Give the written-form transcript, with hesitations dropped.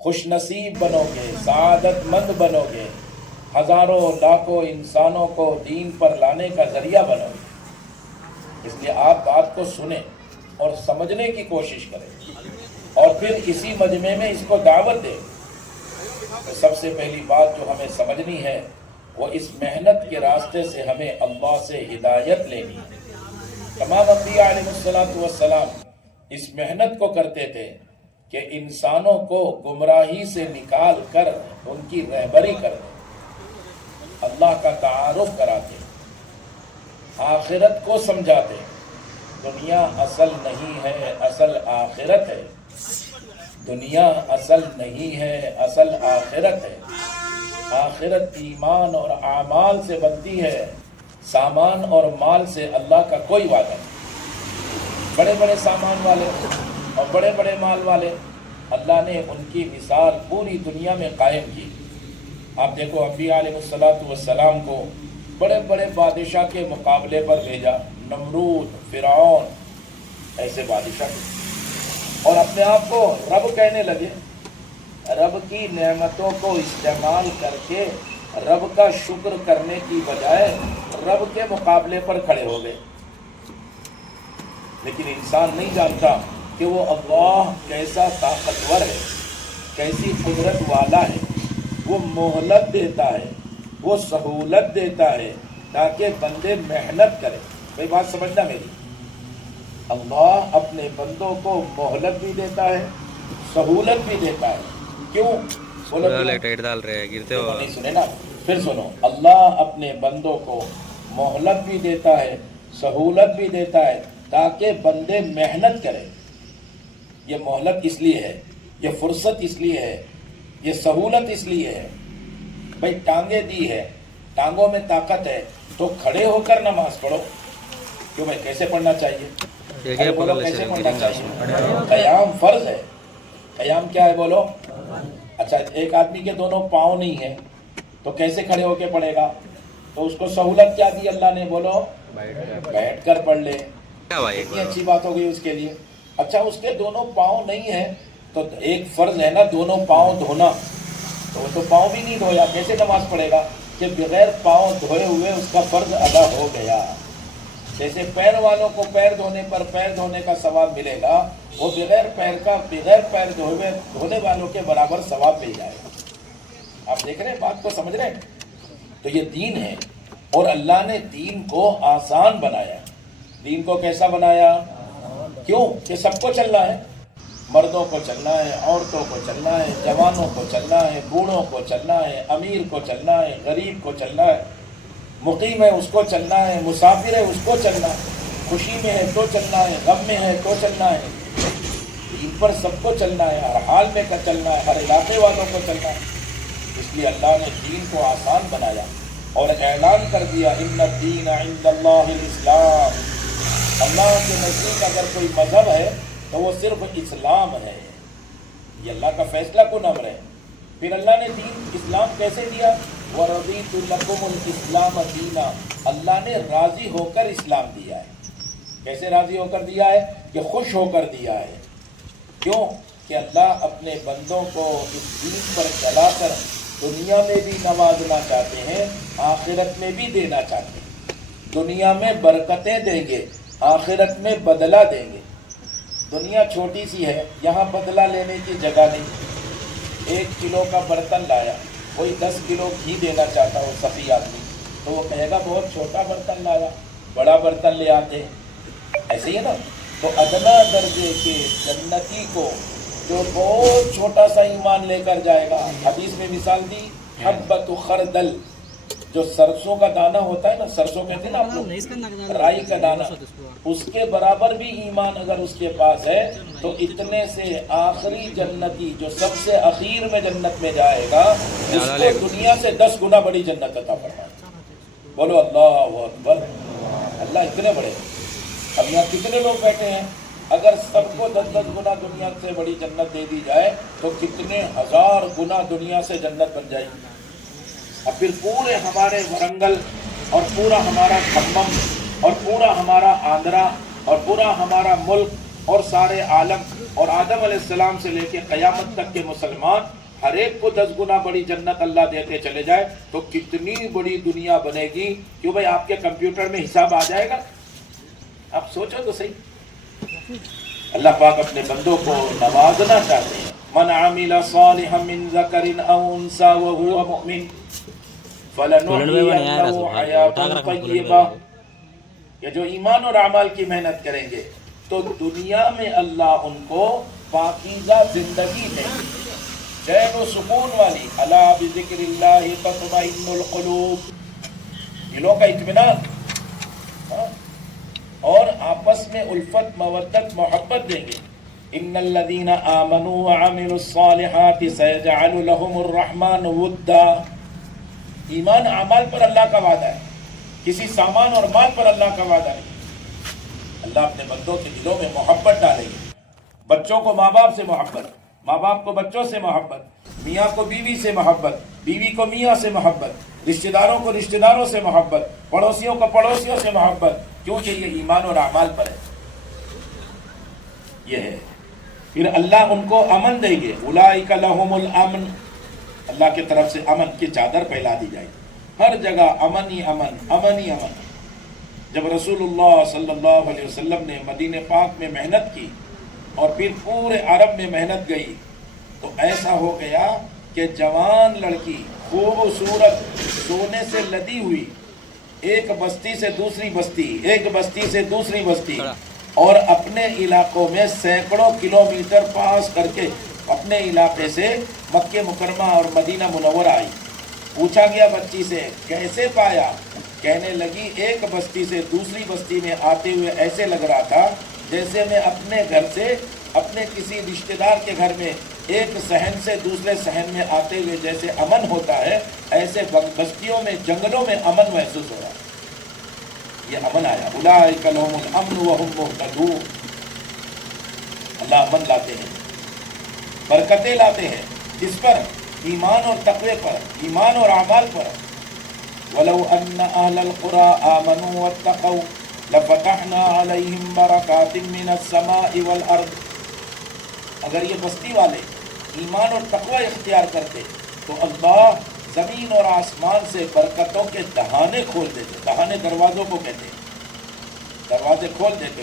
خوش نصیب بنو گے، سعادت مند بنو گے، ہزاروں لاکھوں انسانوں کو دین پر لانے کا ذریعہ بنو گے۔ اس لیے آپ بات کو سنیں اور سمجھنے کی کوشش کریں اور پھر اسی مجمع میں اس کو دعوت دیں۔ تو سب سے پہلی بات جو ہمیں سمجھنی ہے وہ اس محنت کے راستے سے ہمیں اللہ سے ہدایت لینی ہے۔ تمام انبیاء علیہ السلام اس محنت کو کرتے تھے کہ انسانوں کو گمراہی سے نکال کر ان کی رہبری کرتے، اللہ کا تعارف کراتے، آخرت کو سمجھاتے۔ دنیا اصل نہیں ہے، اصل آخرت ہے۔ دنیا اصل نہیں ہے، اصل آخرت ہے۔ آخرت ایمان اور اعمال سے بنتی ہے، سامان اور مال سے اللہ کا کوئی وعدہ نہیں۔ بڑے بڑے سامان والے اور بڑے بڑے مال والے اللہ نے ان کی مثال پوری دنیا میں قائم کی۔ آپ دیکھو انبیاء علیہ السلام کو بڑے بڑے بادشاہ کے مقابلے پر بھیجا، نمرود، فرعون، ایسے بادشاہ، اور اپنے آپ کو رب کہنے لگے۔ رب کی نعمتوں کو استعمال کر کے رب کا شکر کرنے کی بجائے رب کے مقابلے پر کھڑے ہو گئے۔ لیکن انسان نہیں جانتا کہ وہ اللہ کیسا طاقتور ہے، کیسی قدرت والا ہے۔ وہ مہلت دیتا ہے، وہ سہولت دیتا ہے تاکہ بندے محنت کریں۔ کوئی بات سمجھنا میری؟ اللہ اپنے بندوں کو مہلت بھی دیتا ہے، سہولت بھی دیتا ہے۔ کیوں؟ ڈال رہے ہیں گرتے ہو، نہیں سنے نا، پھر سنو۔ اللہ اپنے بندوں کو مہلت بھی دیتا ہے، سہولت بھی دیتا ہے تاکہ بندے محنت کریں۔ یہ مہلت اس لیے ہے، یہ فرصت اس لیے ہے، یہ سہولت اس لیے ہے۔ بھائی ٹانگیں دی ہے، ٹانگوں میں طاقت ہے تو کھڑے ہو کر نماز پڑھو۔ کیوں بھائی؟ کیسے پڑھنا چاہیے؟ بولو کیسے پڑھنا چاہیے؟ قیام فرض ہے۔ قیام کیا ہے بولو؟ اچھا، ایک آدمی کے دونوں پاؤں نہیں ہیں تو کیسے کھڑے ہو کے پڑھے گا؟ تو اس کو سہولت کیا دی اللہ نے؟ بولو بیٹھ کر پڑھ لے۔ کتنی اچھی بات ہو گئی اس کے لیے۔ اچھا، اس کے دونوں پاؤں نہیں ہیں تو ایک فرض ہے نا دونوں پاؤں دھونا، تو وہ تو پاؤں بھی نہیں دھویا، کیسے نماز پڑھے گا؟ کہ بغیر پاؤں دھوئے ہوئے اس کا فرض ادا ہو گیا۔ جیسے پیر والوں کو پیر دھونے پر پیر دھونے کا ثواب ملے گا، وہ بغیر پیر دھونے والوں کے برابر ثواب مل جائے گا۔ آپ دیکھ رہے ہیں بات کو، سمجھ رہے ہیں؟ تو یہ دین ہے، اور اللہ نے دین کو آسان بنایا۔ دین کو کیسا بنایا؟ کیوں؟ کہ سب کو چلنا ہے، مردوں کو چلنا ہے، عورتوں کو چلنا ہے، جوانوں کو چلنا ہے، بوڑھوں کو چلنا ہے، امیر کو چلنا ہے، غریب کو چلنا ہے، مقیم ہے اس کو چلنا ہے، مسافر ہے اس کو چلنا ہے، خوشی میں ہے تو چلنا ہے، غم میں ہے تو چلنا ہے۔ دین پر سب کو چلنا ہے، ہر حال میں چلنا ہے، ہر علاقے والوں کو چلنا ہے۔ اس لیے اللہ نے دین کو آسان بنایا اور اعلان کر دیا، ان الدین عند اللہ الاسلام۔ اللہ کے نزدیک اگر کوئی مذہب ہے تو وہ صرف اسلام ہے۔ یہ اللہ کا فیصلہ کن امر ہے۔ پھر اللہ نے دین اسلام کیسے دیا؟ وَرَضِيتُ لَكُمُ الْإِسْلَامَ دِينًا۔ اللہ نے راضی ہو کر اسلام دیا ہے۔ کیسے راضی ہو کر دیا ہے؟ کہ خوش ہو کر دیا ہے۔ کیوں؟ کہ اللہ اپنے بندوں کو اس دین پر چلا کر دنیا میں بھی نوازنا چاہتے ہیں، آخرت میں بھی دینا چاہتے ہیں۔ دنیا میں برکتیں دیں گے، آخرت میں بدلہ دیں گے۔ دنیا چھوٹی سی ہے، یہاں بدلہ لینے کی جگہ نہیں۔ 1 کلو کا برتن لایا، کوئی 10 کلو گھی دینا چاہتا ہو سخی آدمی، تو وہ کہے گا بہت چھوٹا برتن لایا، بڑا برتن لے آتے۔ ایسے ہی ہے نا؟ تو ادنا درجے کے جنتی کو جو بہت چھوٹا سا ایمان لے کر جائے گا، حدیث میں مثال دی، حبۃ خردل، جو سرسوں کا دانہ ہوتا ہے نا، سرسوں کہتے ہیں نا آپ لوگ، رائی کا دانہ، اس کے برابر بھی ایمان اگر اس کے پاس ہے تو اتنے سے آخری جنتی جو سب سے اخیر میں جنت میں جائے گا، اس کو دنیا سے 10 گنا بڑی جنت عطا فرمائے۔ بولو اللہ اکبر۔ اللہ اتنے بڑے۔ اب یہاں کتنے لوگ بیٹھے ہیں؟ اگر سب کو 10 گنا دنیا سے بڑی جنت دے دی جائے تو کتنے ہزار گنا دنیا سے جنت بن جائے گی۔ اب پھر پورے ہمارے ورنگل اور پورا ہمارا کھمم اور پورا ہمارا آندھرا اور پورا ہمارا ملک اور سارے عالم اور آدم علیہ السلام سے لے کے قیامت تک کے مسلمان ہر ایک کو 10 گنا بڑی جنت اللہ دیتے چلے جائے تو کتنی بڑی دنیا بنے گی. کیوں بھائی آپ کے کمپیوٹر میں حساب آ جائے گا؟ آپ سوچو تو صحیح. اللہ پاک اپنے بندوں کو نوازنا چاہتے ہیں. من عمل صالحا من ذکر او انثى وهو مؤمن فلنحيينه حیاة طیبہ. کہ جو ایمان اور اعمال کی محنت کریں گے تو دنیا میں اللہ ان کو پاکیزہ زندگی دیں گے، چین و سکون والی. الا بذکر اللہ تطمئن القلوب، دلوں کا اطمینان، اور آپس میں الفت مودت محبت دیں گے. ان الذین آمنوا وعملوا الصالحات سیجعل لهم الرحمن ودا. ایمان اعمال پر اللہ کا وعدہ ہے، کسی سامان اور مال پر اللہ کا وعدہ نہیں. اللہ اپنے بندوں کے دلوں میں محبت ڈالے گی. بچوں کو ماں باپ سے محبت، ماں باپ کو بچوں سے محبت، میاں کو بیوی سے محبت، بیوی کو میاں سے محبت، رشتہ داروں کو رشتہ داروں سے محبت، پڑوسیوں کو پڑوسیوں سے محبت. کیونکہ یہ ایمان اور اعمال پر ہے. یہ ہے. پھر اللہ ان کو امن دیں گے. اولئک لہم الامن، اللہ کی طرف سے امن کی چادر پھیلا دی جائے گی. ہر جگہ امن ہی امن، امن ہی امن. جب رسول اللہ صلی اللہ علیہ وسلم نے مدینہ پاک میں محنت کی اور پھر پورے عرب میں محنت گئی تو ایسا ہو گیا کہ جوان لڑکی خوبصورت سونے سے لدی ہوئی ایک بستی سے دوسری بستی، ایک بستی سے دوسری بستی، اور اپنے علاقوں میں سینکڑوں کلومیٹر پاس کر کے اپنے علاقے سے مکہ مکرمہ اور مدینہ منورہ آئی. پوچھا گیا بچی سے کیسے پایا؟ کہنے لگی ایک بستی سے دوسری بستی میں آتے ہوئے ایسے لگ رہا تھا جیسے میں اپنے گھر سے اپنے کسی رشتہ دار کے گھر میں ایک صحن سے دوسرے صحن میں آتے ہوئے جیسے امن ہوتا ہے، ایسے بستیوں میں جنگلوں میں امن محسوس ہو رہا. یہ امن آیا. اولئک لہم الامن وہم مہتدون. اللہ امن لاتے ہیں، برکتیں لاتے ہیں. کس پر؟ ایمان اور تقوی پر، ایمان اور اعمال پر. وَلَوْ أَنَّ أَهْلَ الْقُرَىٰ آمَنُوا وَاتَّقَوْا لَفَتَحْنَا عَلَيْهِمْ بَرَكَاتٍ مِّنَ السَّمَاءِ وَالْأَرْضِ. اگر یہ بستی والے ایمان اور تقوی اختیار کرتے تو اللہ زمین اور آسمان سے برکتوں کے دہانے کھول دیتے. دہانے دروازوں کو کہتے ہیں، دروازے کھول دیتے.